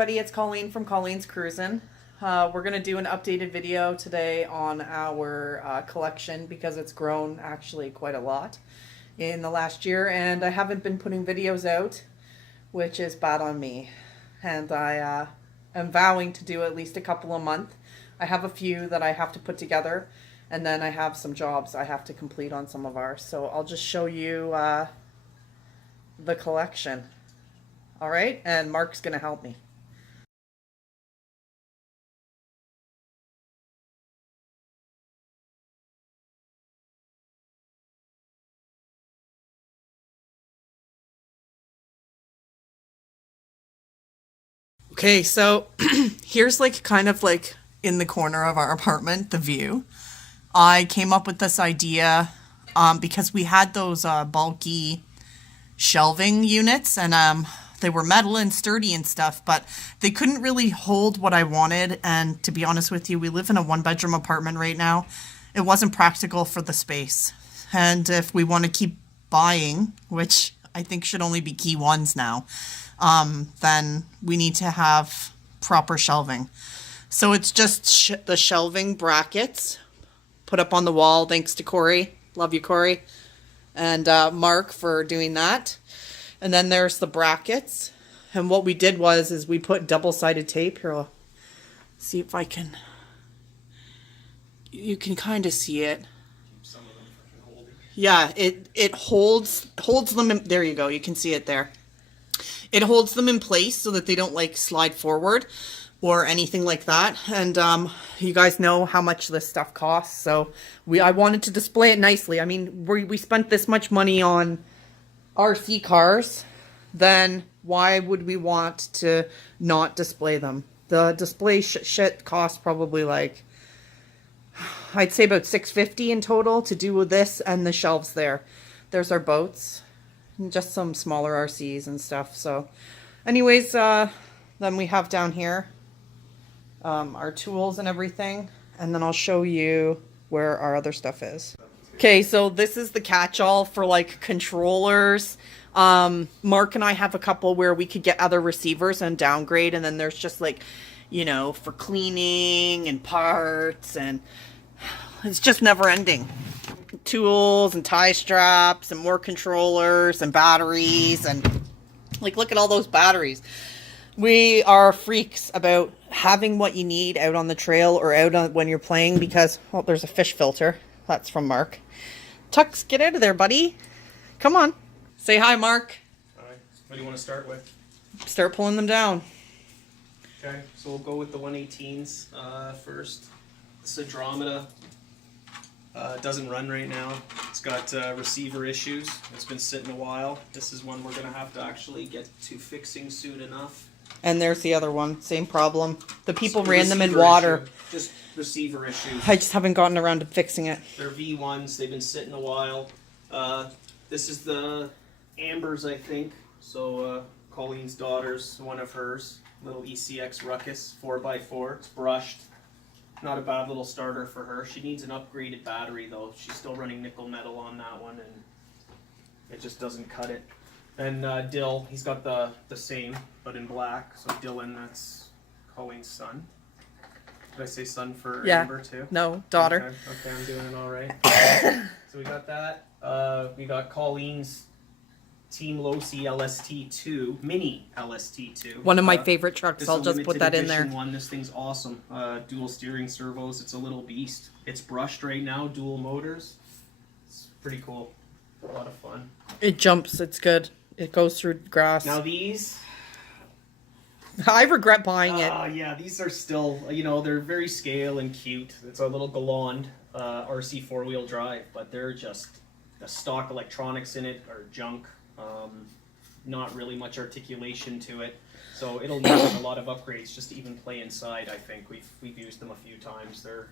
everybody, it's Colleen from Colleens Cruzin. We're going to do an updated video today on our collection because it's grown actually quite a lot in the last year, and I haven't been putting videos out, which is bad on me. And I am vowing to do at least a couple a month. I have a few that I have to put together, and then I have some jobs I have to complete on some of ours. So I'll just show you the collection. All right, and Mark's going to help me. Okay, so here's like kind of like in the corner of our apartment, the view. I came up with this idea because we had those bulky shelving units, and they were metal and sturdy and stuff, but they couldn't really hold what I wanted. And to be honest with you, we live in a one-bedroom apartment right now. It wasn't practical for the space. And if we want to keep buying, which I think should only be key ones now, then we need to have proper shelving. So it's just the shelving brackets put up on the wall. Thanks to Corey. Love you, Corey. And Mark for doing that. And then there's the brackets. And what we did is we put double-sided tape. Here, I'll see if I can. You can kind of see it. Some of them fucking hold it. Yeah, it holds them in, there you go. You can see it there. It holds them in place so that they don't like slide forward or anything like that. And you guys know how much this stuff costs, so I wanted to display it nicely. I mean, we spent this much money on RC cars, then why would we want to not display them? The display shit costs probably like, I'd say about $650 in total to do with this and the shelves there. There's our boats, and just some smaller RCs and stuff. So anyways, then we have down here our tools and everything, and then I'll show you where our other stuff is. Okay, so this is the catch-all for like controllers. Mark and I have a couple where we could get other receivers and downgrade, and then there's just like, you know, for cleaning and parts, and it's just never ending. Tools and tie straps and more controllers and batteries, and like, look at all those batteries. We are freaks about having what you need out on the trail or out on when you're playing, because, oh, there's a fish filter. That's from Mark. Tux, get out of there, buddy. Come on. Say hi, Mark. Hi. What do you want to start with? Start pulling them down. Okay, so we'll go with the 118s first. This is a Dromida. Doesn't run right now. It's got receiver issues. It's been sitting a while. This is one we're going to have to actually get to fixing soon enough. And there's the other one. Same problem. The people ran them in water. Just receiver issues. I just haven't gotten around to fixing it. They're V1s. They've been sitting a while. This is the Ambers, I think. So Colleen's daughter's, one of hers. Little ECX Ruckus 4x4. It's brushed. Not a bad little starter for her. She needs an upgraded battery though. She's still running nickel metal on that one, and it just doesn't cut it. And Dill, he's got the same, but in black. So Dylan, that's Colleen's son. Did I say son for Amber too? No, daughter. Okay, I'm doing it all right. So we got that. We got Colleen's Team Losi LST2, Mini LST2. One of my favorite trucks. I'll just put that in there. One. This thing's awesome. Dual steering servos. It's a little beast. It's brushed right now. Dual motors. It's pretty cool. A lot of fun. It jumps. It's good. It goes through grass. Now these, I regret buying it. Yeah, these are still, you know, they're very scale and cute. It's a little Gelandes RC 4-wheel drive, but they're just, the stock electronics in it are junk. Not really much articulation to it, so it'll need a lot of upgrades just to even play inside. I think we've used them a few times. They're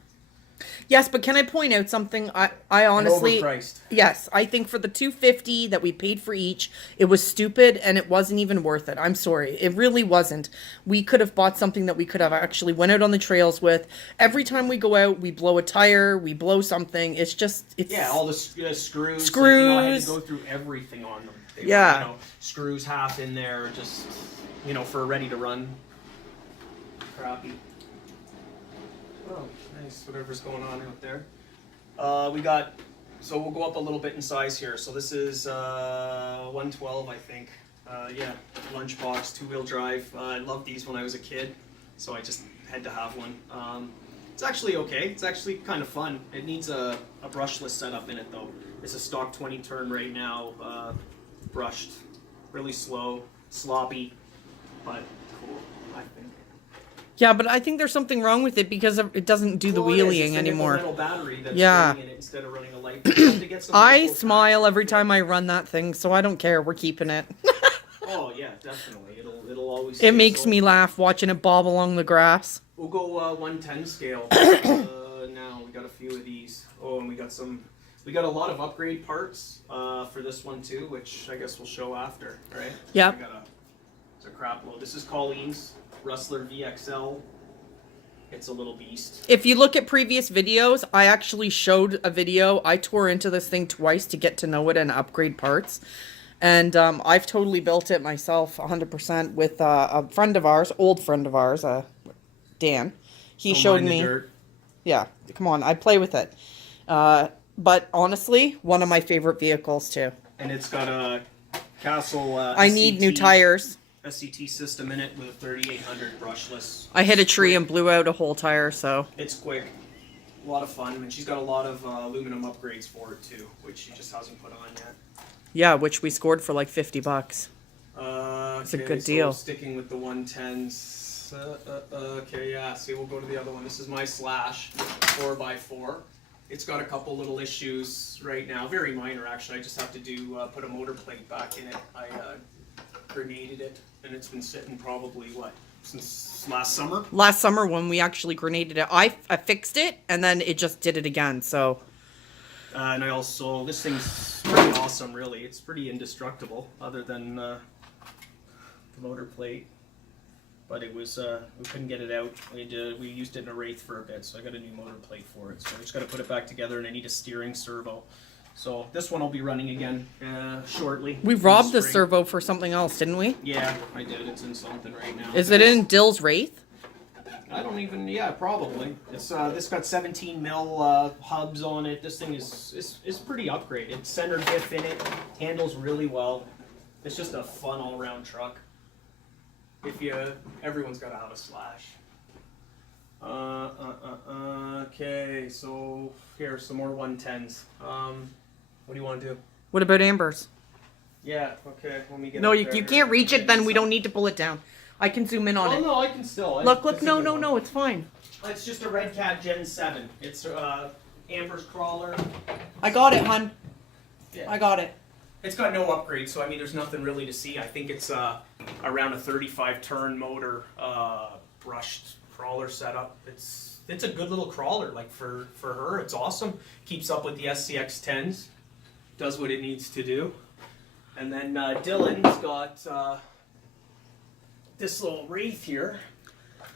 Yes, but can I point out something? I honestly, overpriced. Yes, I think for the $250 that we paid for each, it was stupid and it wasn't even worth it. I'm sorry, it really wasn't. We could have bought something that we could have actually went out on the trails with. Every time we go out, we blow a tire, we blow something. It's yeah, all the screws. Screws. Like, you know, I had to go through everything on them. They yeah. were, you know, screws half in there, just, you know, for a ready to run crappy. Oh, nice. Whatever's going on out there. So we'll go up a little bit in size here. So this is 112, I think. Yeah, lunch box, 2-wheel drive. I loved these when I was a kid, so I just had to have one. It's actually okay. It's actually kind of fun. It needs a brushless setup in it though. It's a stock 20 turn right now, brushed, really slow, sloppy, but cool, I think. Yeah, but I think there's something wrong with it because it doesn't do the wheeling anymore. It's a battery that's yeah. running in it instead of running a light. To get some I smile every time I run that thing, so I don't care. We're keeping it. Oh yeah, definitely. It'll always. It makes me laugh watching it bob along the grass. We'll go 110 scale. Now we got a few of these. Oh, and we got a lot of upgrade parts for this one too, which I guess we'll show after, right? Yep. It's a crap load. This is Colleens Rustler VXL. It's a little beast. If you look at previous videos, I actually showed a video. I tore into this thing twice to get to know it and upgrade parts. And I've totally built it myself 100% with a friend of ours, old friend of ours, Dan. He showed me. Dirt. Yeah, come on, I play with it. But honestly, one of my favorite vehicles too. And it's got a Castle. I need new tires. SCT system in it with a 3800 brushless. I hit a tree and blew out a whole tire, so. It's quick. A lot of fun. And she's got a lot of aluminum upgrades for it too, which she just hasn't put on yet. Yeah, which we scored for like $50. It's a good deal. Sticking with the 110s. Okay, yeah. See, we'll go to the other one. This is my Slash 4x4. It's got a couple little issues right now. Very minor, actually. I just have to put a motor plate back in it. I grenaded it, and it's been sitting probably, what, since last summer? Last summer when we actually grenaded it. I fixed it, and then it just did it again, so. And I also, this thing's pretty awesome, really. It's pretty indestructible, other than the motor plate. But it was, we couldn't get it out. We used it in a Wraith for a bit, so I got a new motor plate for it. So I just got to put it back together, and I need a steering servo. So this one will be running again shortly. We robbed the servo for something else, didn't we? Yeah, I did. It's in something right now. Is it in Dill's Wraith? I don't even, yeah, probably. It's this got 17 mil hubs on it. This thing is pretty upgraded. Center diff in it, handles really well. It's just a fun all-around truck. Everyone's got to have a Slash. Okay, so here, some more 110s. What do you want to do? What about Amber's? Yeah, okay, let me get No, you can't reach it, then we don't need to pull it down. I can zoom in on it. Oh, no, I can still. Look, no, it's fine. It's just a Red Cat Gen 7. It's Amber's crawler. I got it, hun. Yeah. I got it. It's got no upgrade, so I mean, there's nothing really to see. I think it's around a 35 turn motor, brushed crawler setup. It's a good little crawler. Like for her, it's awesome. Keeps up with the SCX 10s. Does what it needs to do. And then Dylan's got this little Wraith here,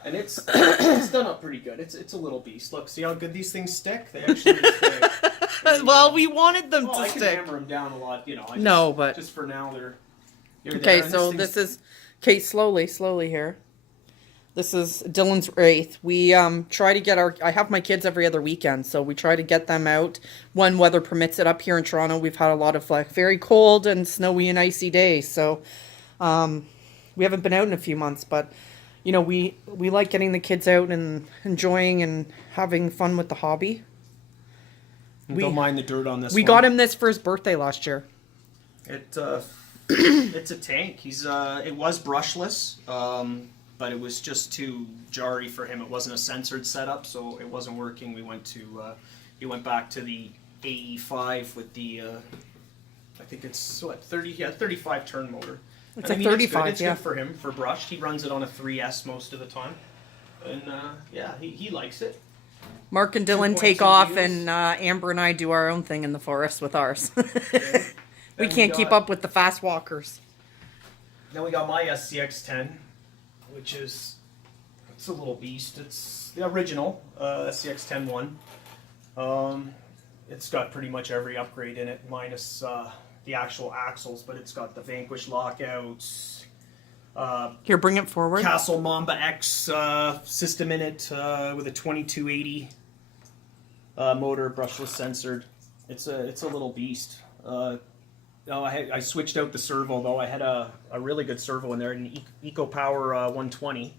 and it's done up pretty good. It's a little beast. Look, see how good these things stick? They actually stick. Well, we wanted them to I stick. can hammer them down a lot, you know. No, but just for now they're okay. There. So this is okay. Slowly here. This is Dylan's Wraith. We try to get I have my kids every other weekend, so we try to get them out when weather permits it. Up here in Toronto, we've had a lot of like very cold and snowy and icy days, so we haven't been out in a few months. But you know, we like getting the kids out and enjoying and having fun with the hobby. Don't mind the dirt on this. We got him this for his birthday last year. It's a tank. It was brushless. But it was just too jarry for him. It wasn't a censored setup, so it wasn't working. We went to he went back to the AE5 with the I think it's what 35 turn motor. It's a 35. It's good for him for brushed. He runs it on a 3S most of the time, and yeah, he likes it. Mark and Dylan take off, and Amber and I do our own thing in the forest with ours. Okay. We can't keep up with the fast walkers. Then we got my SCX10. Which is, it's a little beast. It's the original SCX-10-1. It's got pretty much every upgrade in it, minus the actual axles, but it's got the Vanquish lockouts, Here, bring it forward. Castle Mamba X system in it with a 2280 motor, brushless censored. It's a little beast. No, I switched out the servo though. I had a really good servo in there, an EcoPower 120,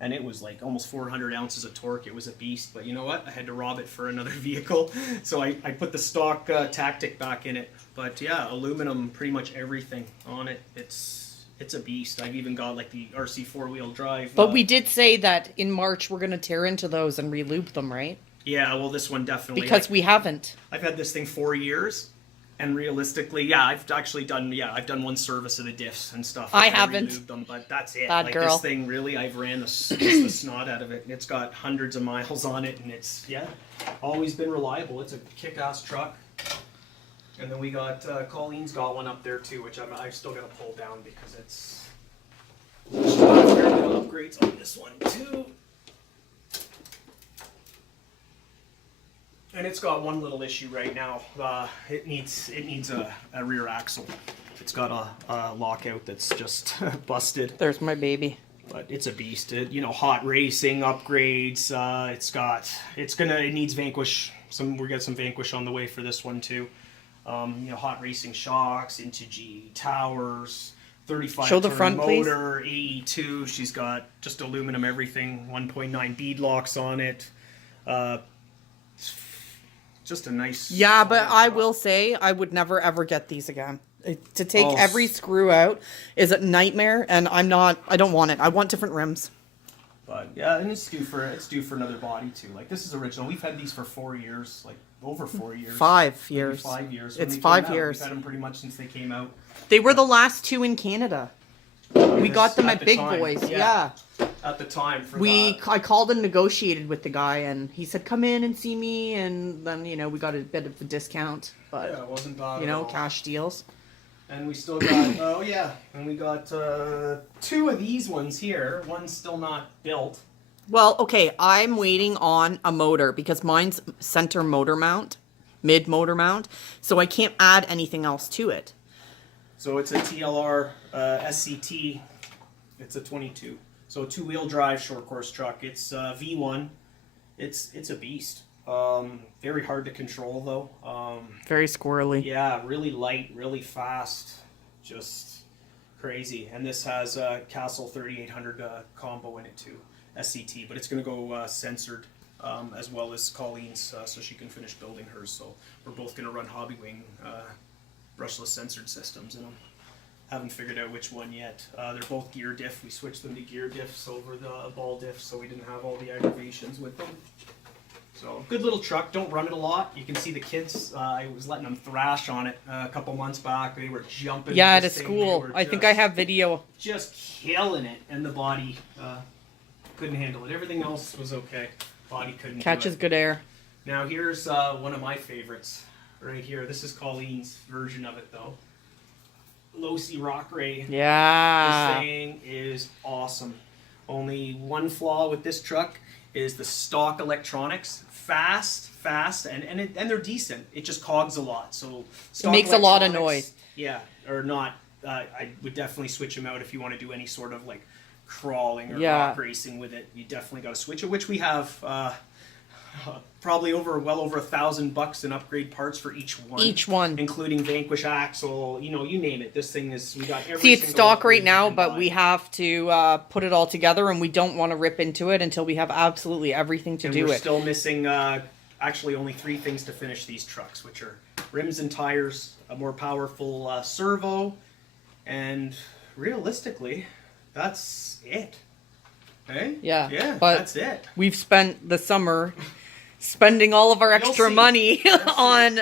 and it was like almost 400 ounces of torque. It was a beast, but you know what? I had to rob it for another vehicle, so I put the stock Tactic back in it. But yeah, aluminum, pretty much everything on it. It's a beast. I've even got like the RC 4-wheel drive. But we did say that in March we're gonna tear into those and re-lube them, right? Yeah, well, this one definitely. Because we haven't. I've had this thing 4 years. And realistically, yeah, I've actually done, I've done one service of the diffs and stuff. I haven't. Relubed them, but that's it. Bad like girl. This thing, really, I've ran the snot out of it. And it's got hundreds of miles on it, and it's, always been reliable. It's a kick-ass truck. And then we got, Colleen's got one up there too, which I've still got to pull down because it's, there's a fair bit of upgrades on this one too. And it's got one little issue right now. It needs a rear axle. It's got a lockout that's just busted. There's my baby. But it's a beast. You know, hot racing upgrades. It needs Vanquish. We got some Vanquish on the way for this one too. You know, hot racing shocks, G towers, 35 Show the turn front, motor, AE2. She's got just aluminum everything. 1.9 bead locks on it. Just a nice. Yeah, but I will say I would never ever get these again. To take every screw out is a nightmare, and I don't want it. I want different rims. But yeah, and it's due for another body too. Like this is original. We've had these for 4 years, like over 4 years. 5 years. Maybe 5 years. It's 5 years. We've had them pretty much since they came out. They were the last two in Canada. We got them at Big Boys. Yeah. At the time. I called and negotiated with the guy, and he said, "Come in and see me," and then we got a bit of a discount, but yeah, it wasn't bad. At all. Cash deals. And we still got and we got 2 of these ones here. One's still not built. Well, okay, I'm waiting on a motor because mine's center motor mount, mid motor mount, so I can't add anything else to it. So it's a TLR SCT. It's a 22. So a 2-wheel drive short course truck. It's V1. It's a beast. Very hard to control though. Very squirrely. Yeah, really light, really fast, just crazy. And this has a Castle 3800 combo in it too, SCT. But it's going to go censored as well as Colleen's, so she can finish building hers. So we're both going to run Hobbywing brushless censored systems in them. Haven't figured out which one yet. They're both gear diff. We switched them to gear diffs over the ball diffs, so we didn't have all the aggravations with them. So good little truck. Don't run it a lot. You can see the kids. I was letting them thrash on it a couple months back. They were jumping. Yeah, at school. I think I have video. Just killing it, and the body couldn't handle it. Everything else was okay. Body couldn't. Catches good air. Now here's one of my favorites right here. This is Colleen's version of it though. Losi Rock Ray. Yeah. This thing is awesome. Only one flaw with this truck is the stock electronics. Fast, and they're decent. It just cogs a lot. So it makes a lot of noise. Yeah, or not. I would definitely switch them out if you want to do any sort of like crawling or rock racing with it. You definitely got to switch it, which we have probably well over $1,000 in upgrade parts for each one. Each one, including Vanquish axle. You name it. This thing is. We got every. See, it's stock right now, but we have to put it all together, and we don't want to rip into it until we have absolutely everything to do it. We're still missing actually only 3 things to finish these trucks, which are rims and tires, a more powerful servo, and realistically, that's it. Hey? Yeah, but that's it. We've spent the summer spending all of our extra money on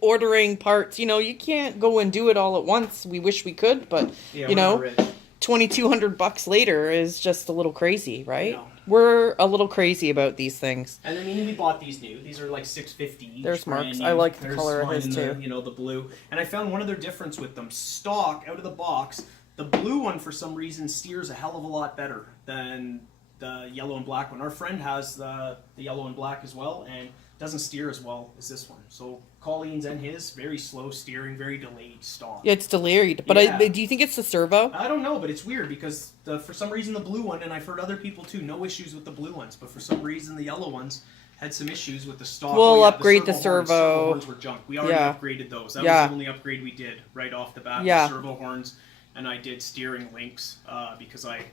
ordering parts. You can't go and do it all at once. We wish we could, but $2,200 later is just a little crazy, right? We're a little crazy about these things. And I mean, we bought these new. These are like $650 each. There's Mark's. I like the color of his too. The blue. And I found one other difference with them. Stock out of the box. The blue one, for some reason, steers a hell of a lot better than the yellow and black one. Our friend has the yellow and black as well, and doesn't steer as well as this one. So Colleen's and his, very slow steering, very delayed stop. Yeah, it's delayed. But Yeah. do you think it's the servo? I don't know, but it's weird because for some reason the blue one, and I've heard other people too, no issues with the blue ones, but for some reason the yellow ones had some issues with the stock. We'll upgrade the servo servo. Horns were junk. We already upgraded those. That was the only upgrade we did right off the bat. Yeah. The servo horns, and I did steering links because I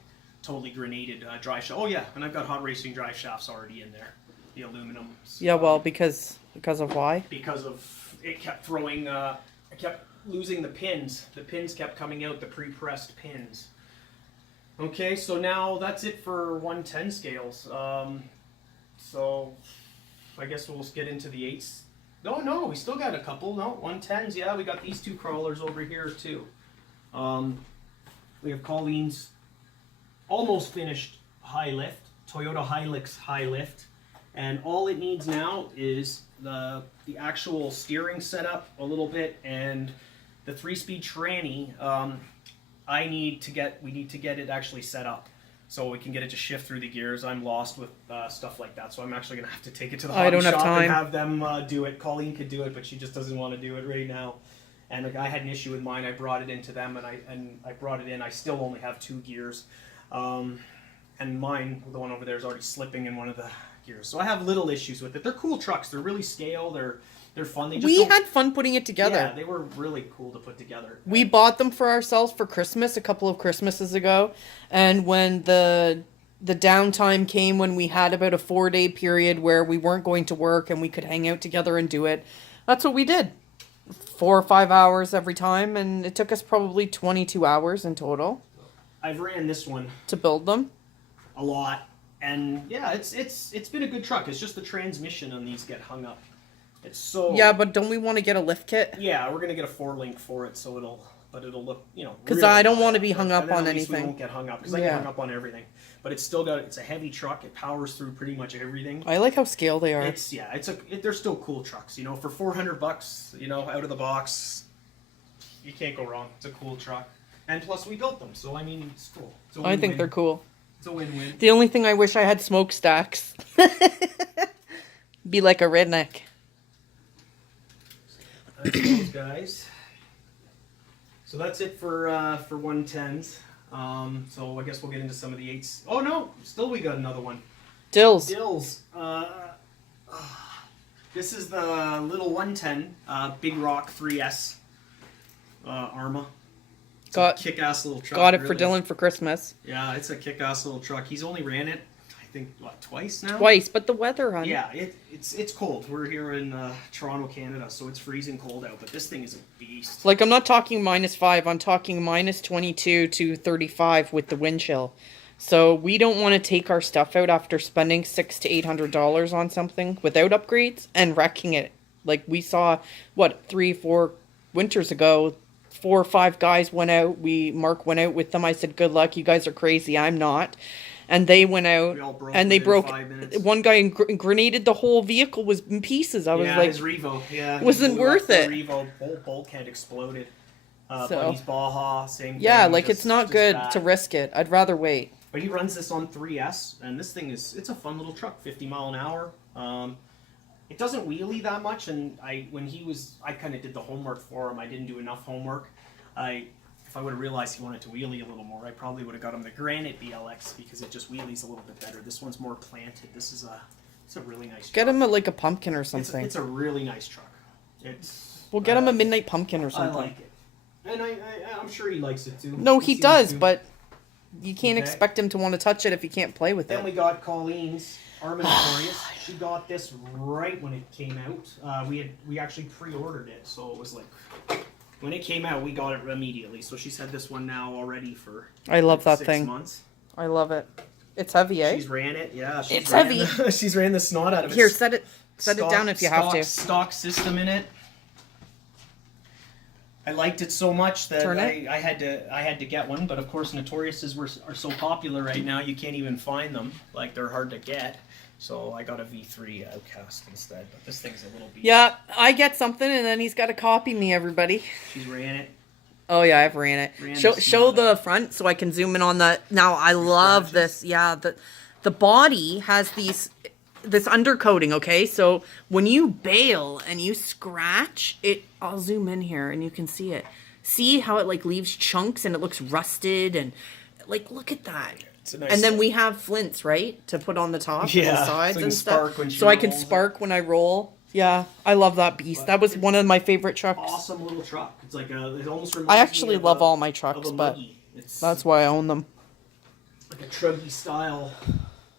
totally grenaded drive shaft. Oh yeah, and I've got hot racing drive shafts already in there. The aluminum. Yeah, well, because of why? Because of it kept throwing. I kept losing the pins. The pins kept coming out. The pre-pressed pins. Okay, so now that's it for 110 scales. So I guess we'll get into the 8s. No, we still got a couple. No, 110s. Yeah, we got these two crawlers over here too. We have Colleen's almost finished high lift, Toyota Hilux high lift, and all it needs now is the actual steering setup a little bit, and the 3-speed tranny. We need to get it actually set up so we can get it to shift through the gears. I'm lost with stuff like that, so I'm actually gonna have to take it to the hobby shop and have them do it. Colleen could do it, but she just doesn't want to do it right now. And I had an issue with mine. I brought it into them, and I brought it in. I still only have 2 gears, and mine, the one over there, is already slipping in one of the gears. So I have little issues with it. They're cool trucks. They're really scale. They're fun. We had fun putting it together. Yeah, they were really cool to put together. We bought them for ourselves for Christmas a couple of Christmases ago, and when the downtime came, when we had about a 4-day period where we weren't going to work and we could hang out together and do it, that's what we did. 4 or 5 hours every time, and it took us probably 22 hours in total. I've ran this one to build them a lot, and yeah, it's been a good truck. It's just the transmission on these get hung up. It's so but don't we want to get a lift kit? Yeah, we're gonna get a 4-link for it, so it'll look, because really I don't want to be hung up on anything. We won't get hung up because I get hung up on everything. But it's still it's a heavy truck. It powers through pretty much everything. I like how scale they are. They're still cool trucks. For $400, out of the box, you can't go wrong. It's a cool truck, and plus we built them, so I mean it's cool. It's a win-win. I think they're cool. It's a win-win. The only thing I wish I had smokestacks. Be like a redneck. That's those guys. So that's it for 110s. So I guess we'll get into some of the 8s. Oh no, still we got another one. Dills. This is the little 110 Big Rock 3S Arrma. It's a kick-ass little truck. Got it for Dylan for Christmas. Yeah, it's a kick-ass little truck. He's only ran it, I think, twice now? Twice, but the weather, honey. Yeah, it's cold. We're here in Toronto, Canada, so it's freezing cold out, but this thing is a beast. Like, I'm not talking -5, I'm talking -22 to 35 with the wind chill. So we don't want to take our stuff out after spending $600 to $800 on something without upgrades and wrecking it. Like, we saw, 3-4 winters ago, 4 or 5 guys went out. Mark went out with them. I said, good luck, you guys are crazy, I'm not. And they went out, and they broke. One guy grenaded the whole vehicle, was in pieces. I was like, his Revo, wasn't worth it. The Revo whole bulkhead exploded. Buddy's Baja, same thing. Yeah, like, it's not good to risk it. I'd rather wait. But he runs this on 3S, and this thing it's a fun little truck, 50 mile an hour. It doesn't wheelie that much, and I kind of did the homework for him. I didn't do enough homework. If I would have realized he wanted to wheelie a little more, I probably would have got him the Granite BLX because it just wheelies a little bit better. This one's more planted. It's a really nice truck. Get him a pumpkin or something. It's a really nice truck. We'll get him a midnight pumpkin or something. I like it. And I'm sure he likes it too. No, he does, but you can't expect him to want to touch it if he can't play with it. Then we got Colleen's Arrma Nitorious. She got this right when it came out. We actually pre-ordered it, so it was like when it came out, we got it immediately. So she's had this one now already for I love that 6 thing. months. I love it. It's heavy, eh? She's ran it, yeah. It's heavy. She's ran the snot out of it. Here, set it down if you have to. Stock system in it. I liked it so much that I had to get one, but of course Notoriouses are so popular right now you can't even find them. Like, they're hard to get. So I got a V3 Outcast instead, but this thing's a little beast. Yeah, I get something and then he's got to copy me, everybody. She's ran it. Oh yeah, I've ran it. Show the front so I can zoom in on the. Now I love this. Yeah, the body has this undercoating, okay? So when you bail and you scratch it, I'll zoom in here and you can see it. See how it like leaves chunks and it looks rusted and like, look at that. Nice and then we have flints, right? To put on the top and the sides so and stuff. So I can rolls. spark when I roll. Yeah, I love that beast. That was one of my favorite trucks. Awesome little truck. It's like it almost reminds I actually me of love all my trucks, but that's why I own them. Like a truggy style,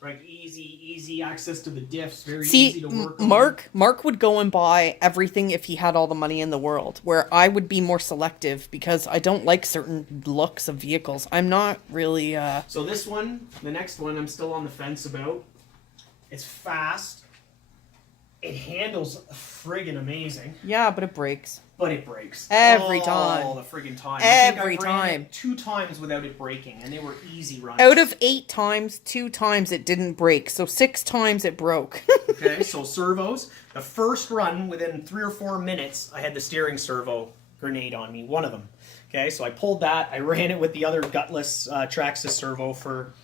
like easy access to the diffs, very easy to work on. Mark would go and buy everything if he had all the money in the world, where I would be more selective because I don't like certain looks of vehicles. I'm not really So this one, the next one, I'm still on the fence about. It's fast. It handles friggin' amazing. Yeah, but it breaks. But it breaks. Every time. All the friggin' time. Every I think I ran time. it 2 times without it breaking, and they were easy runs. Out of 8 times, 2 times it didn't break. So 6 times it broke. Okay, so servos. The first run, within 3 or 4 minutes, I had the steering servo grenade on me, one of them. Okay, so I pulled that. I ran it with the other gutless Traxxas servo for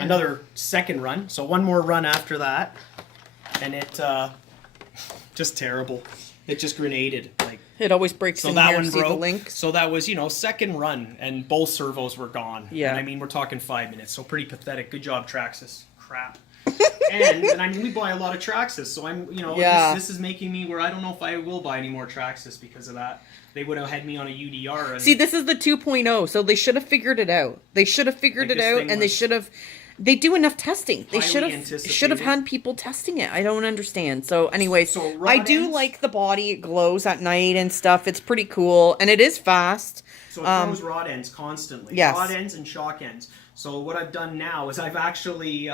another second run. So one more run after that, and it just terrible. It just grenaded. Like It always breaks so in that here. one See broke. the link? So that was second run, and both servos were gone. Yeah. And I mean we're talking 5 minutes, so pretty pathetic. Good job, Traxxas. Crap. and I mean we buy a lot of Traxxas, so I'm this is making me where I don't know if I will buy any more Traxxas because of that. They would have had me on a UDR. And See, this is the 2.0, so they should have figured it out. They should have figured it out, and they should have. They do enough testing. They should have had people testing it. I don't understand. So, anyways, I do like the body. It glows at night and stuff. It's pretty cool, and it is fast. So it throws rod ends constantly. Yes. Rod ends and shock ends. So what I've done now is I've actually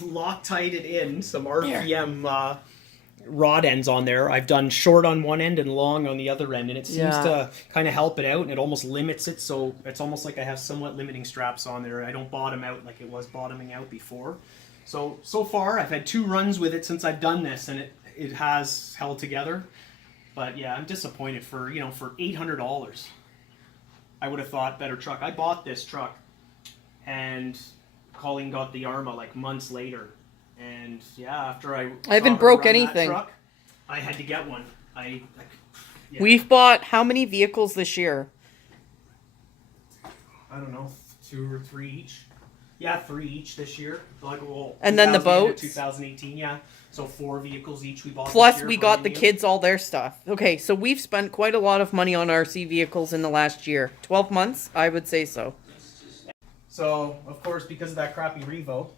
Loctited in some RPM rod ends on there. I've done short on one end and long on the other end, and it seems to kind of help it out, and it almost limits it, so it's almost like I have somewhat limiting straps on there. I don't bottom out like it was bottoming out before. So far, I've had 2 runs with it since I've done this, and it has held together. But yeah, I'm disappointed for $800. I would have thought better truck. I bought this truck, and Colleen got the Arrma like months later. And yeah, after I haven't broke anything. Truck, I had to get one. We've bought how many vehicles this year? I don't know, 2 or 3 each. Yeah, 3 each this year. And then the boats. 2018, yeah. So 4 vehicles each we bought. Plus, this year, we got the kids all their stuff. Okay, so we've spent quite a lot of money on RC vehicles in the last year. 12 months, I would say so. So of course, because of that crappy Revo,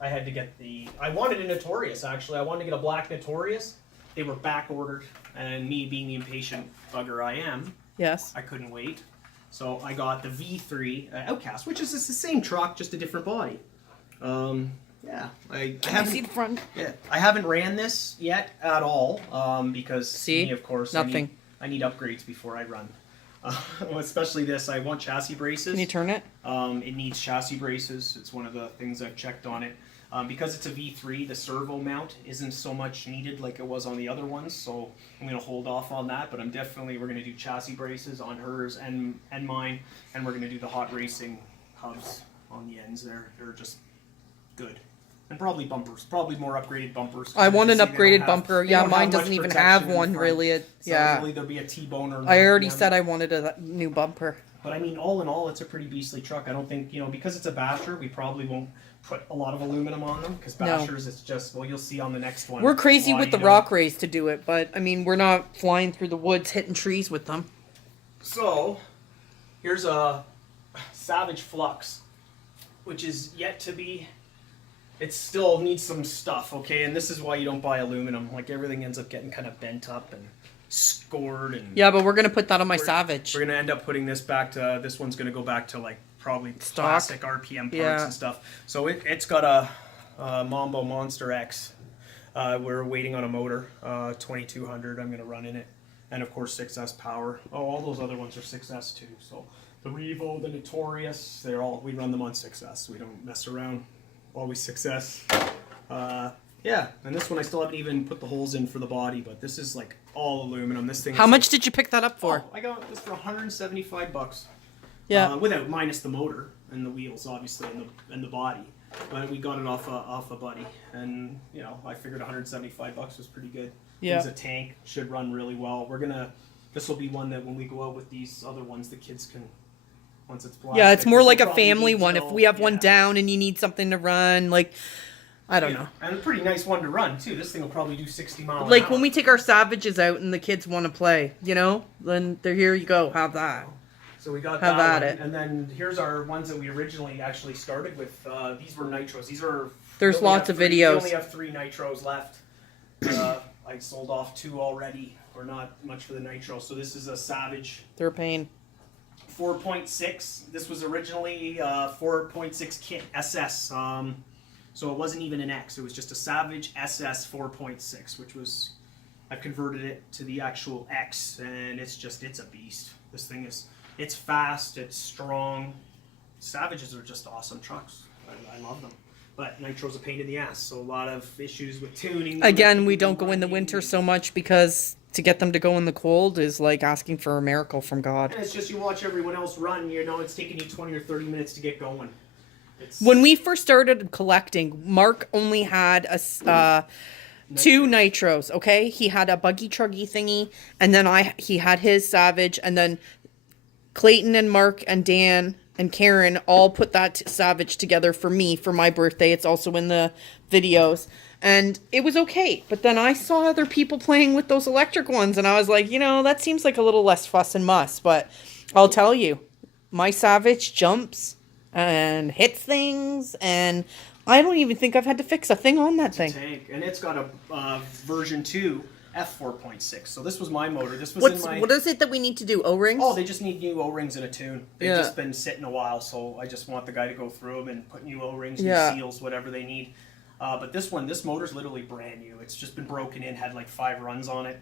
I had to get I wanted a Nitorious, actually. I wanted to get a black Nitorious. They were back ordered, and me being the impatient bugger I am, yes, I couldn't wait. So I got the V3 Outcast, which is just the same truck, just a different body. Yeah, I haven't see the front. Yeah, I haven't ran this yet at all because me, of course, nothing. I need upgrades before I run. Especially this, I want chassis braces. Can you turn it? It needs chassis braces. It's one of the things I've checked on it. Because it's a V3, the servo mount isn't so much needed like it was on the other ones, so I'm going to hold off on that, but we're going to do chassis braces on hers and mine, and we're going to do the hot racing hubs on the ends there. They're just good. And probably bumpers, probably more upgraded bumpers. I want an upgraded bumper. Yeah, mine doesn't even have one, really. Yeah. Really, there'll be a T-boner. I already said I wanted a new bumper. But I mean, all in all, it's a pretty beastly truck. I don't think, because it's a basher, we probably won't put a lot of aluminum on them, because bashers, it's just, well, you'll see on the next one. We're crazy with the rock rays to do it, but I mean, we're not flying through the woods hitting trees with them. So, here's a Savage Flux, which is yet to be, it still needs some stuff, okay? And this is why you don't buy aluminum. Like, everything ends up getting kind of bent up and scored. And yeah, but we're going to put that on my Savage. We're going to end up putting this back to, this one's going to go back to, like, probably plastic RPM parts and stuff. So it's got a Mambo Monster X. We're waiting on a motor, 2200 I'm going to run in it. And of course 6S power. Oh, all those other ones are 6S too. So the Revo, the Nitorious, we run them on 6S. We don't mess around. Always 6S. Yeah, and this one I still haven't even put the holes in for the body, but this is like all aluminum. This thing. How much did you pick that up for? Oh, I got this for $175. Yeah. Minus the motor and the wheels, obviously, and the body. but we got it off a buddy, and you know, I figured 175 bucks was pretty good. Yeah. It's a tank, should run really well. This will be one that when we go out with these other ones, the kids can, once it's blasted. Yeah, it's more like a probably family need one. till- If we have one yeah. down and you need something to run, like, I don't know. And a pretty nice one to run too. This thing will probably do 60 miles. Like when we take our Savages out and the kids want to play, you know, then they're here. You go, have that. So we got Have that at one. it. And then here's our ones that we originally actually started with. These were nitros. These are. There's we only lots have of three- videos. We only have 3 nitros left. I sold off 2 already. Or not much for the nitro. So this is a Savage They're a pain. 4.6. This was originally 4.6 kit SS. So it wasn't even an X. It was just a Savage SS 4.6, which was, I've converted it to the actual X, and it's a beast. This thing it's fast, it's strong. Savages are just awesome trucks. I love them. But nitro's a pain in the ass, so a lot of issues with tuning. Again, we don't go in the winter so much because to get them to go in the cold is like asking for a miracle from God. And it's just you watch everyone else run, you know, it's taking you 20 or 30 minutes to get going. When we first started collecting, Mark only had a 2 nitros. Okay, he had a buggy truggy thingy, and then he had his Savage, and then Clayton and Mark and Dan and Karen all put that Savage together for me for my birthday. It's also in the videos. And it was okay. But then I saw other people playing with those electric ones. And I was like, you know, that seems like a little less fuss and muss. But I'll tell you, my Savage jumps and hits things. And I don't even think I've had to fix a thing on that thing. Tank. And it's got a version 2 F4.6. So this was my motor. This was What is it that we need to do? O-rings? Oh, they just need new O-rings and a tune. They've Yeah. just been sitting a while, so I just want the guy to go through them and put new O-rings, Yeah. new seals, whatever they need. But this motor's literally brand new. It's just been broken in, had like 5 runs on it.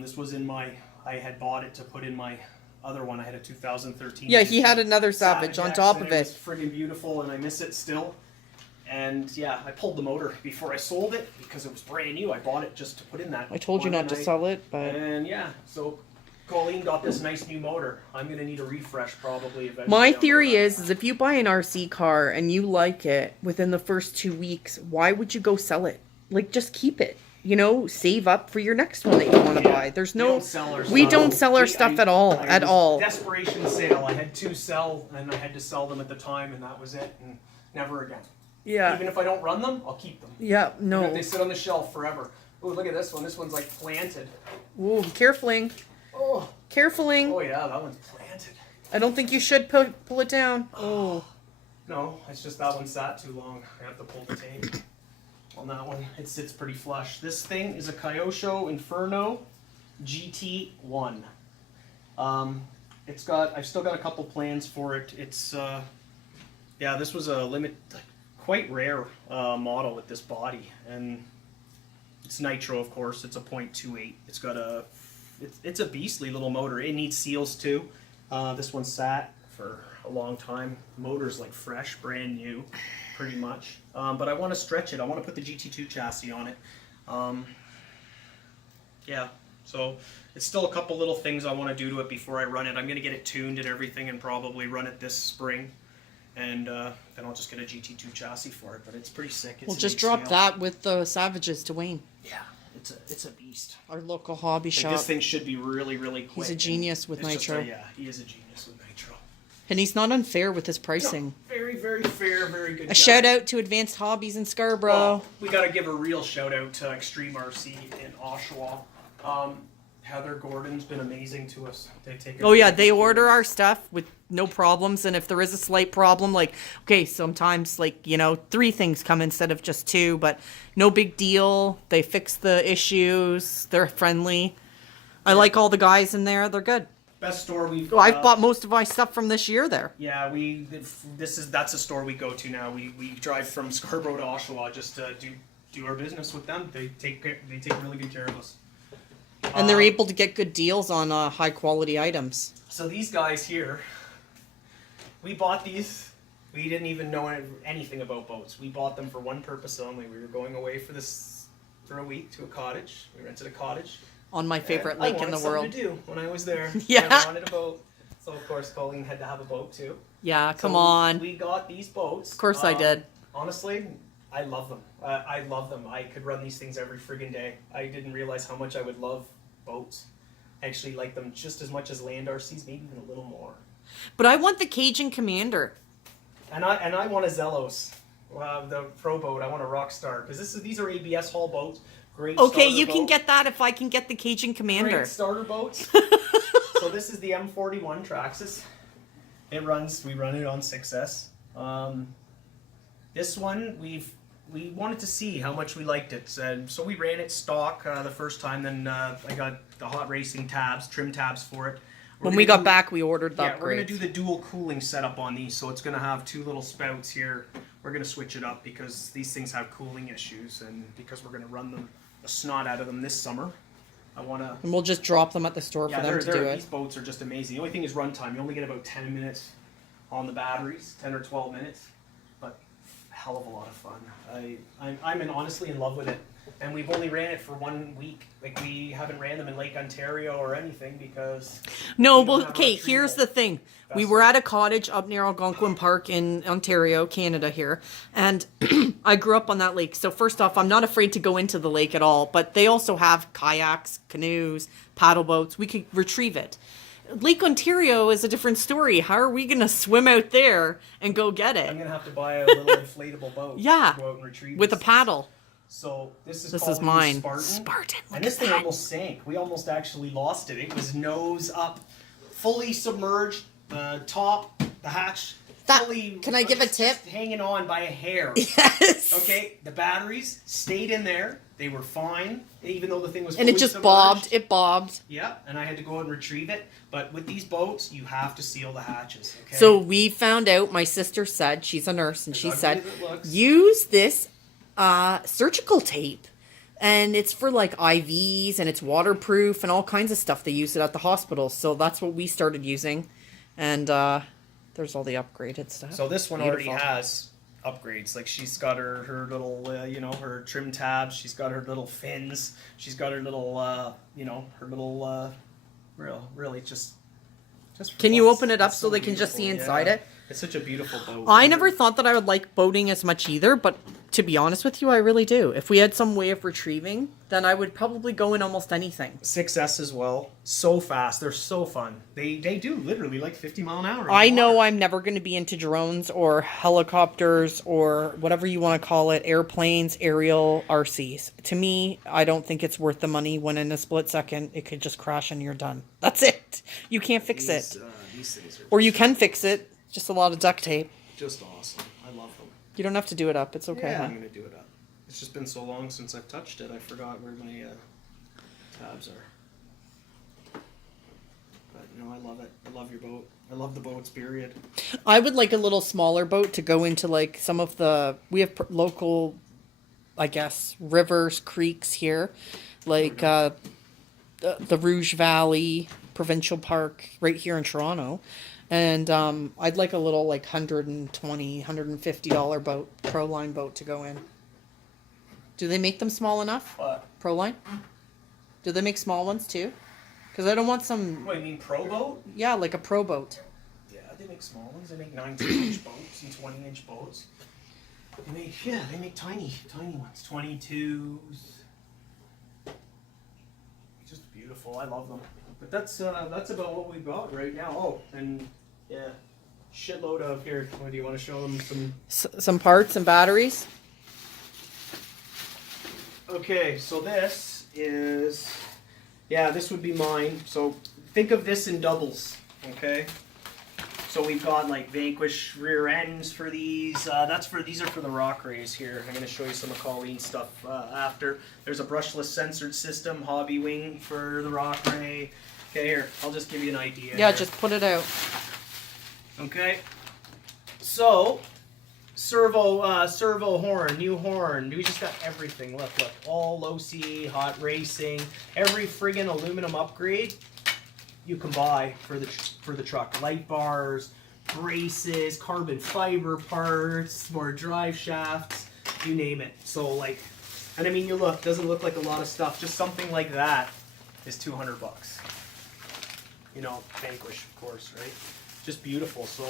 This was I had bought it to put in my other one. I had a 2013. Yeah, he had another Savage on X, top and of it. was friggin' beautiful, and I miss it still. And yeah, I pulled the motor before I sold it because it was brand new. I bought it just to put in that. I told you one, not to and sell it, but... And yeah, so Colleen got this nice new motor. I'm going to need a refresh probably eventually. My theory is if you buy an RC car and you like it within the first 2 weeks, why would you go sell it? Like, just keep it. You know, save up for your next one that you want to buy. There's no... We don't sell our stuff at all. At all. Desperation sale. I had 2 sell, and I had to sell them at the time, and that was it. And never again. Yeah. Even if I don't run them, I'll keep them. Yeah, Even no. if they sit on the shelf forever. Oh, look at this one. This one's like planted. Ooh, carefuling. Oh. Carefuling. Oh yeah, that one's planted. I don't think you should pull it down. Oh. No, it's just that one sat too long. I have to pull the tape on that one. It sits pretty flush. This thing is a Kyosho Inferno GT1. I've still got a couple plans for it. It's yeah, this was a quite rare model with this body, and it's nitro, of course. It's a 0.28. It's got it's a beastly little motor. It needs seals too. This one sat for a long time. Motor's like fresh, brand new, pretty much. But I want to stretch it. I want to put the GT2 chassis on it. Yeah, so it's still a couple little things I want to do to it before I run it. I'm going to get it tuned and everything and probably run it this spring. And then I'll just get a GT2 chassis for it. But it's pretty sick. It's We'll just drop that with the Savages to Wayne. Yeah, it's a beast. Our local hobby shop. This thing should be really, really quick. He's a genius with nitro. Yeah, he is a genius with nitro. And he's not unfair with his pricing. No, very, very fair, very good. A shout out to Advanced Hobbies in Scarborough. Well, we got to give a real shout out to Extreme RC in Oshawa. Heather Gordon's been amazing to us. Oh yeah, they order our stuff with no problems, and if there is a slight problem, like, okay, sometimes, like, you know, 3 things come instead of just 2, but no big deal. They fix the issues. They're friendly. I like all the guys in there. They're good. Best store we've. I've bought most of my stuff from this year there. Yeah, that's a store we go to now. We drive from Scarborough to Oshawa just to do our business with them. They take really good care of us. And they're able to get good deals on high quality items. So these guys here, we bought these. We didn't even know anything about boats. We bought them for one purpose only. We were going away for a week to a cottage. We rented a cottage. On my favorite lake in the world. I wanted something to do when I was there. Yeah. I wanted a boat. So of course Colleen had to have a boat too. Yeah, come So on. We got these boats. Of course I did. honestly, I love them. I love them. I could run these things every friggin' day. I didn't realize how much I would love boats. I actually like them just as much as land RCs, maybe even a little more. But I want the Cajun Commander. And I want a Zelos, the pro boat. I want a Rockstar because these are ABS hull boats. Great. Okay, you can get that if I can get the Cajun Commander. Great starter boats. So this is the M41 Traxxas. We run it on 6S. This one we wanted to see how much we liked it, so we ran it stock the first time. Then I got the hot racing tabs, trim tabs for it. When we got back, we ordered the upgrades. We're going to do the dual cooling setup on these, so it's going to have 2 little spouts here. We're going to switch it up because these things have cooling issues, and because we're going to run the snot out of them this summer. And we'll just drop them at the store for them to do it. These boats are just amazing. The only thing is runtime. You only get about 10 minutes on the batteries, 10 or 12 minutes, but hell of a lot of fun. I'm honestly in love with it. And we've only ran it for 1 week. Like, we haven't ran them in Lake Ontario or anything because... No, well, okay, here's the thing. We were at a cottage up near Algonquin Park in Ontario, Canada here, and I grew up on that lake. So first off, I'm not afraid to go into the lake at all, but they also have kayaks, canoes, paddle boats. We could retrieve it. Lake Ontario is a different story. How are we going to swim out there and go get it? I'm going to have to buy a little inflatable boat yeah, to go out and retrieve with a paddle. So this is mine. Spartan. And this thing almost sank. We almost actually lost it. It was nose up, fully submerged, top, the hatch, fully... Can I give a tip? Hanging on by a hair. Yes. Okay, the batteries stayed in there. They were fine, even though the thing was and it just submerged. bobbed. It bobbed. Yeah, and I had to go out and retrieve it. But with these boats, you have to seal the hatches. Okay? So we found out, my sister said, she's a nurse, and she said, use this surgical tape. And it's for like IVs, and it's waterproof and all kinds of stuff. They use it at the hospital. So that's what we started using. And there's all the upgraded stuff. So this one already has upgrades. Like, she's got her little, her trim tabs. She's got her little fins. She's got her little, her little, really just. Can you open it up so they can just see inside it? It's such a beautiful boat. I never thought that I would like boating as much either, but to be honest with you, I really do. If we had some way of retrieving, then I would probably go in almost anything. 6S as well. So fast. They're so fun. They do literally like 50 mile an hour. I know I'm never going to be into drones or helicopters or whatever you want to call it, airplanes, aerial RCs. To me, I don't think it's worth the money when in a split second it could just crash and you're done. That's it. You can't fix it. These things are or you can fix it. Just a lot of duct tape. Just awesome. I love them. You don't have to do it up. It's okay. Yeah, huh? I'm going to do it up. It's just been so long since I've touched it. I forgot where my tabs are. But, I love it. I love your boat. I love the boats, period. I would like a little smaller boat to go into, like, some of the... We have local, I guess, rivers, creeks here. Like, the Rouge Valley Provincial Park right here in Toronto. And I'd like a little, like, $120, $150 boat, Proline boat to go in. Do they make them small enough? What? Proline? Do they make small ones, too? Because I don't want some... What, you mean pro boat? Yeah, like a pro boat. Yeah, they make small ones. They make 19-inch boats and 20-inch boats. They make tiny ones. 22s. Just beautiful. I love them. But that's about what we've got right now. Oh, and yeah, shitload of here. What, do you want to show them some parts and batteries? Okay, so this is, this would be mine. So think of this in doubles. Okay. So we've got like Vanquish rear ends for these. These are for the rock rays here. I'm going to show you some of Colleen's stuff after. There's a brushless censored system, hobby wing for the rock ray. Okay, here, I'll just give you an idea. Yeah, here. just put it out. Okay. So, servo horn, new horn. We just got everything. Look, all Losi, hot racing, every friggin' aluminum upgrade you can buy for the truck. Light bars, braces, carbon fiber parts, more drive shafts, you name it. So like, and I mean, doesn't look like a lot of stuff. Just something like that is $200. Vanquish, of course, right? Just beautiful. So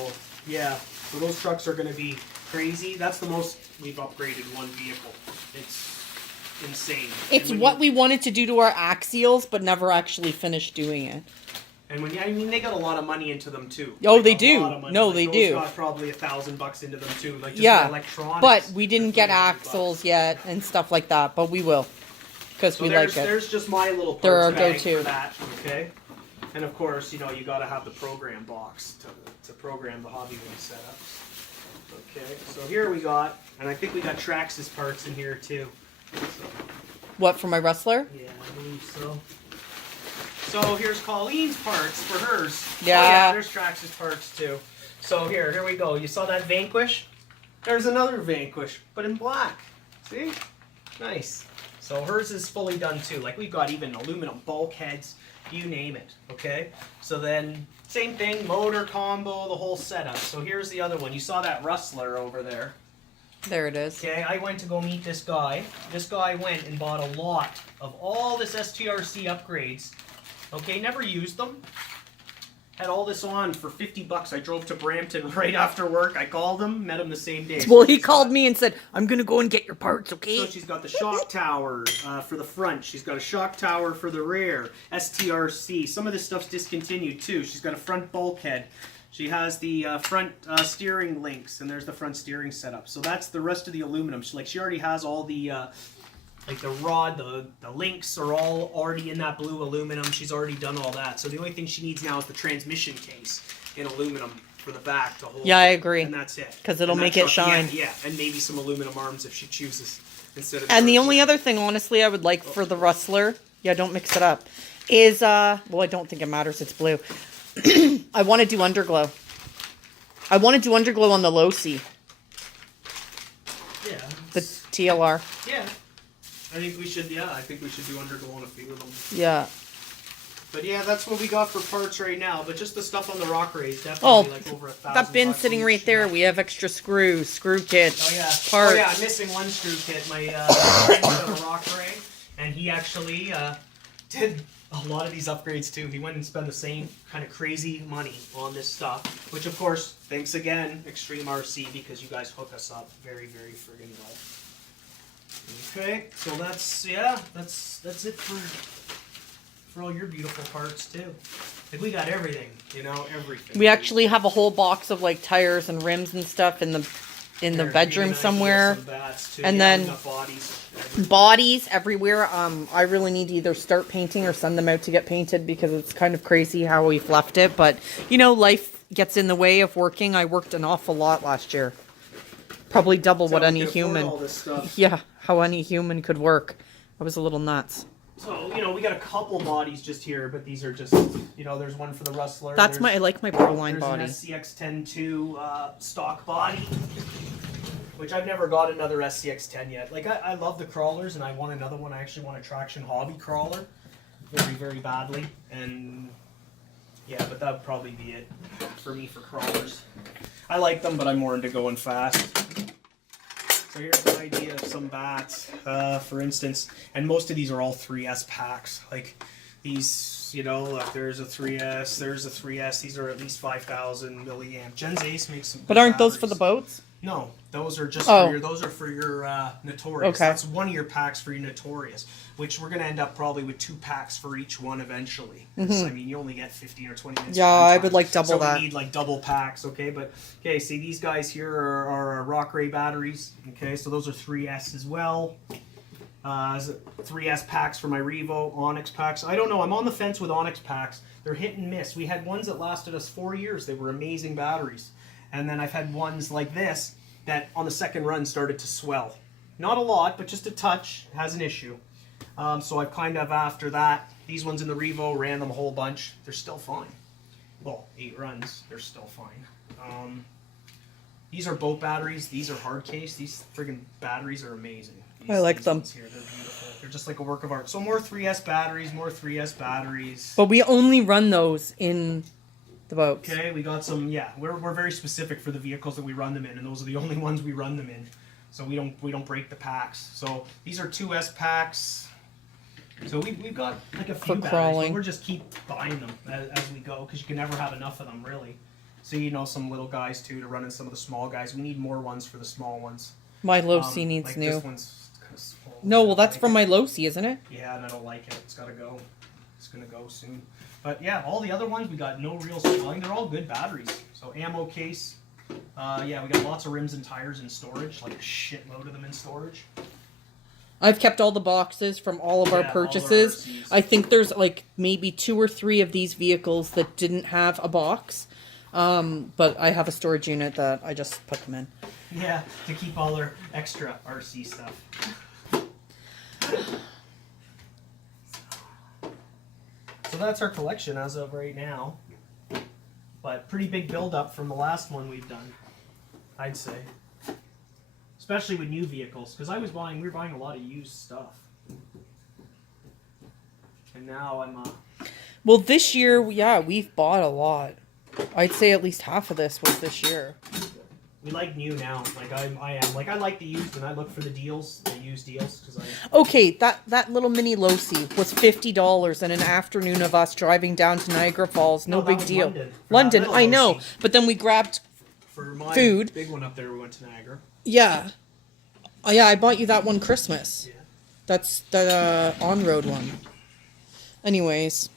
yeah, so those trucks are going to be crazy. That's the most we've upgraded one vehicle. It's insane. It's what we wanted to do to our Axials, but never actually finished doing it. And when I mean, they got a lot of money into them too. Oh, like they do. No, they do. Got probably $1,000 into them too. Like just yeah, electronics. but we didn't get axles yet and stuff like that. But we will, because we like it. There's just my little parts They're our bag go-to. for that. Okay. And of course, you know, you got to have the program box to program the Hobby Wing setups. Okay. So here we got, and I think we got Traxxas parts in here too. So, what, for my Rustler? yeah, I believe so. So here's Colleen's parts for hers. Yeah. Oh, yeah, there's Traxxas parts too. So here we go. You saw that Vanquish? There's another Vanquish, but in black. See? Nice. So hers is fully done too. Like we've got even aluminum bulkheads, you name it. Okay? So then, same thing, motor combo, the whole setup. So here's the other one. You saw that Rustler over there. There it is. Okay, I went to go meet this guy. This guy went and bought a lot of all this STRC upgrades. Okay, never used them. Had all this on for $50. I drove to Brampton right after work. I called him, met him the same day. Well, he called me and said, I'm going to go and get your parts, okay? So she's got the shock tower for the front. She's got a shock tower for the rear. STRC. Some of this stuff's discontinued too. She's got a front bulkhead. She has the front steering links, and there's the front steering setup. So that's the rest of the aluminum. She already has all the... like the rod, the links are all already in that blue aluminum. She's already done all that. So the only thing she needs now is the transmission case in aluminum for the back to hold. Yeah, I agree. And that's it. Because it'll make it shine. Yeah, and maybe some aluminum arms if she chooses. Instead of. And the only other thing, honestly, I would like for the Rustler, yeah, don't mix it up, is, well, I don't think it matters. It's blue. I want to do underglow. I want to do underglow on the Losi. Yeah. The TLR. Yeah. I think we should do underglow on a few of them. Yeah. But yeah, that's what we got for parts right now. But just the stuff on the rock rays, definitely like over $1,000. That bin sitting right there. We have extra screws, screw kits, Oh yeah. parts. Oh yeah, I'm missing one screw kit. My friend got a rock ray, and he actually did a lot of these upgrades too. He went and spent the same kind of crazy money on this stuff. Which of course, thanks again, Extreme RC, because you guys hook us up very, very friggin' well. Okay, so that's it for all your beautiful parts too. Like we got everything, you know, everything. We actually have a whole box of like tires and rims and stuff in the bedroom somewhere. And then bodies everywhere. I really need to either start painting or send them out to get painted because it's kind of crazy how we've left it. But you know, life gets in the way of working. I worked an awful lot last year. Probably double what any human. Yeah, how any human could work. I was a little nuts. So, you know, we got a couple bodies just here, but these are just, you know, there's one for the Rustler. I like my Pro Line body. There's an SCX-10-2 stock body, which I've never got another SCX-10 yet. Like, I love the crawlers, and I want another one. I actually want a Traction Hobby crawler very, very badly. And, yeah, but that would probably be it for me for crawlers. I like them, but I'm more into going fast. So here's an idea of some bats, for instance, and most of these are all 3S packs. Like these, you know, like there's a 3S, there's a 3S. These are at least 5,000 milliamp. Gens Ace makes some. But aren't those for the boats? No, those are just for your. Those are for your Notorious. Okay. That's one of your packs for your Notorious, which we're gonna end up probably with 2 packs for each one eventually. I mean, you only get 15 or 20 minutes. Yeah, I would like double that. So we need like double packs, okay? But okay, see these guys here are rock ray batteries. Okay, so those are 3S as well. 3S packs for my Revo, Onyx packs. I don't know. I'm on the fence with Onyx packs. They're hit and miss. We had ones that lasted us 4 years. They were amazing batteries. And then I've had ones like this that on the second run started to swell. Not a lot, but just a touch has an issue. So I've kind of, after that, these ones in the Revo, ran them a whole bunch. They're still fine. Well, 8 runs, they're still fine. These are boat batteries. These are hard case. These friggin' batteries are amazing. I like them. Here, they're beautiful. They're just like a work of art. So more 3S batteries, more 3S batteries. But we only run those in the boats. Okay, we got some. Yeah, we're very specific for the vehicles that we run them in, and those are the only ones we run them in. So we don't break the packs. So these are 2S packs. So we've got like a few batteries. Crawling. We'll just keep buying them as we go because you can never have enough of them really. So you know, some little guys too to run in some of the small guys. We need more ones for the small ones. My Losi needs like new. This one's kind of small. No, well, that's from my Losi, isn't it? Yeah, and I don't like it. It's got to go. It's going to go soon. But yeah, all the other ones, we got no real swelling. They're all good batteries. So ammo case. Yeah, we got lots of rims and tires in storage, like a shitload of them in storage. I've kept all the boxes from all of our purchases. I think there's like maybe 2 or 3 of these vehicles that didn't have a box. But I have a storage unit that I just put them in. Yeah, to keep all our extra RC stuff. So that's our collection as of right now. But pretty big build up from the last one we've done, I'd say. Especially with new vehicles, because we were buying a lot of used stuff. And now I'm Well, this year, yeah, we've bought a lot. I'd say at least half of this was this year. we like new now. Like I am. Like I like the used and I look for the deals, the used deals, because Okay, that little mini Losi was $50 in an afternoon of us driving down to Niagara Falls. No, big deal. London, I know. Losi. But then we grabbed For my food. big one up there, we went to Niagara. Yeah. Oh, yeah, I bought you that one Christmas. Yeah. That's the on-road one. Anyways.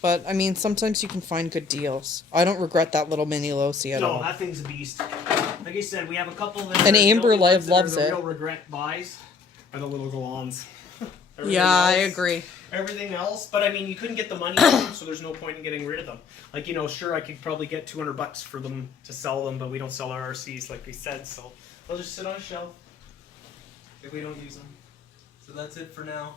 But, I mean, sometimes you can find good deals. I don't regret that little mini Losi at all. No, that thing's a beast. Like I said, we have a couple that And are Amber the only ones that loves are the it. real regret buys are the little Gelandes. Yeah, I agree. Everything else, but I mean, you couldn't get the money for them, so there's no point in getting rid of them. Like, you know, sure, I could probably get $200 for them to sell them, but we don't sell our RCs like we said, so they'll just sit on a shelf if we don't use them. So that's it for now.